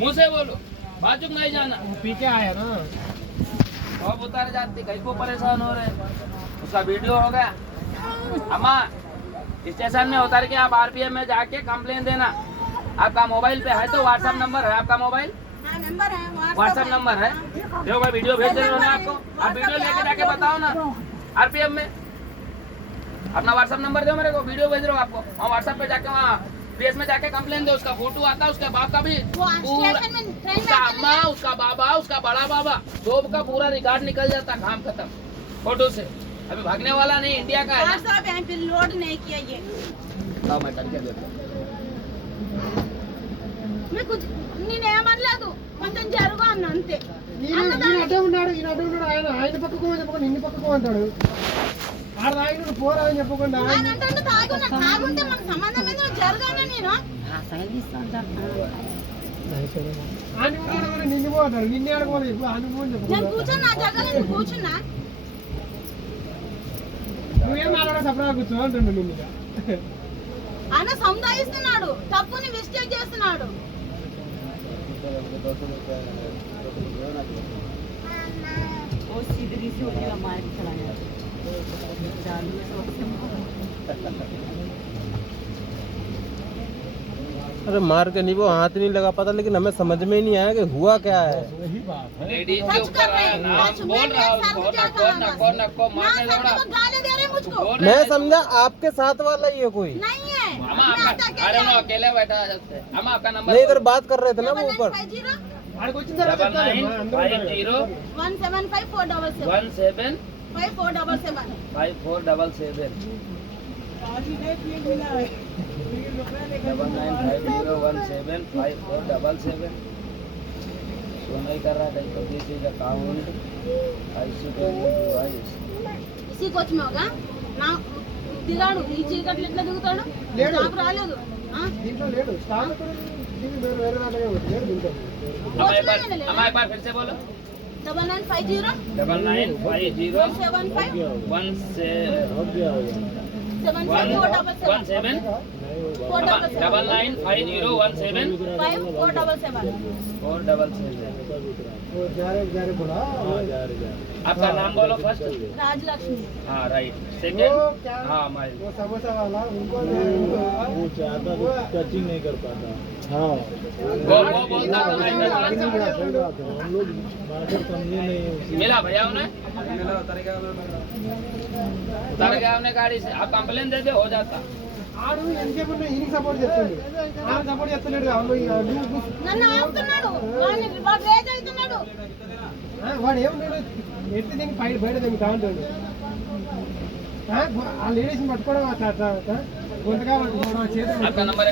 मुंह से बोलो, बाजू में नहीं जाना। पी के आया ना। अब उतार जाती, कहीं को परेशान हो रहे। उसका वीडियो हो गया। अम्मा स्टेशन में उतर के आप आरपीएम में जाके कंप्लेन देना। आपका मोबाइल पे है तो व्हाट्सएप नंबर है आपका मोबाइल? नंबर है, व्हाट्सएप नंबर है। देखो मैं वीडियो भेज दे रहा हूँ आपको, आप वीडियो लेके जाके बताओ ना आरपीएम में। अपना व्हाट्सएप नंबर दो मेरे को, वीडियो भेज रहा हूँ आपको। वहाँ व्हाट्सएप पे जाके वहाँ प्रेस में जाके कंप्लेन दो। उसका फोटो आता है, उसके बाप का भी पूरा, उसका अम्मा, उसका बाबा, उसका बड़ा बाबा, दो का पूरा रिकॉर्ड निकल जाता, काम खत्म फोटो से। अभी भागने वाला नहीं, इंडिया का है ना। लोड नहीं किया ये। मैं करके देता हूँ। मैं कुछ ఏమనలేదు కొంచెం జరుగు అన్న అంతే. ఈయన ఉన్నాడు ఆయన పక్కకు చెప్పకుండా నిన్ను పక్కకు అంటాడు. ఆడ తాగిన పోరా అని చెప్పకుండా ఆయన అంటే తాగుంటే మన సంబంధం మీద జరగానే నేను అని ఉన్నాడు నిన్ను పోతాడు. నిన్నే అడగలేదు ఇప్పుడు అని పోని చెప్పు. నేను కూర్చొని నా జాగా నేను కూర్చున్నా. నువ్వేం మాట్లాడా సపరా కూర్చో అంటుండు నిన్ను. ఆయన సంధాయిస్తున్నాడు, తప్పుని మిస్టేక్ చేస్తున్నాడు. अरे मार के नहीं, वो हाथ नहीं लगा पता, लेकिन हमें समझ में ही नहीं आया कि हुआ क्या है। वही बात है। लेडीज के ऊपर आया नाम बोल रहा हूँ, कौन मारने दौड़ा। गाली दे रहे मुझको। मैं समझा आपके साथ वाला ही है कोई। नहीं है। अम्मा आपका, अरे वो अकेले बैठा है। अम्मा आपका नंबर नहीं, इधर बात कर रहे थे ना वो ऊपर। ఆడికి వచ్చిన తర్వాత చెప్తాను. 1750477 5477 5477 9950175477। सुनाई कर रहा था तो दिस इज अकाउंट इसी कोच में होगा ना. దిగాడు ఈ చీకట్లు ఎట్లా దిగుతాడు? లేడు. నాకు రాలేదు. దీంట్లో లేడు. స్టార్ వేరే వేరే దాంట్లో లేడు దీంట్లో. अम्मा एक बार फिर से बोलो। 9950 9950 17 वो जा रहे बोला. आपका नाम बोलो फर्स्ट। राजलक्ष्मी. हाँ राइट। वो सेकंड क्या हाँ माइल। वो समोसा वाला उनको वो चाहता तो टचिंग नहीं कर पाता। हाँ वो बोलता हम लोग मार्केट समझे नहीं। मिला भैया उन्हें, उतर गया उन्हें गाड़ी से। आप कंप्लेन दे दे हो जाता। ఆడు ఎంతసేపు ఈయనకి సపోర్ట్ చేస్తుంది. ఆమె సపోర్ట్ చేస్తలేడు. నన్ను ఆపుతున్నాడు. వాడు రేజ్ అవుతున్నాడు. వాడు ఏమన్నాడు ఎత్తి దీన్ని బయట దీనికి కాంటాడు. ఆ లేడీస్ని పట్టుకోవడం అట్లా గుంతగా చేతులు आपका नंबर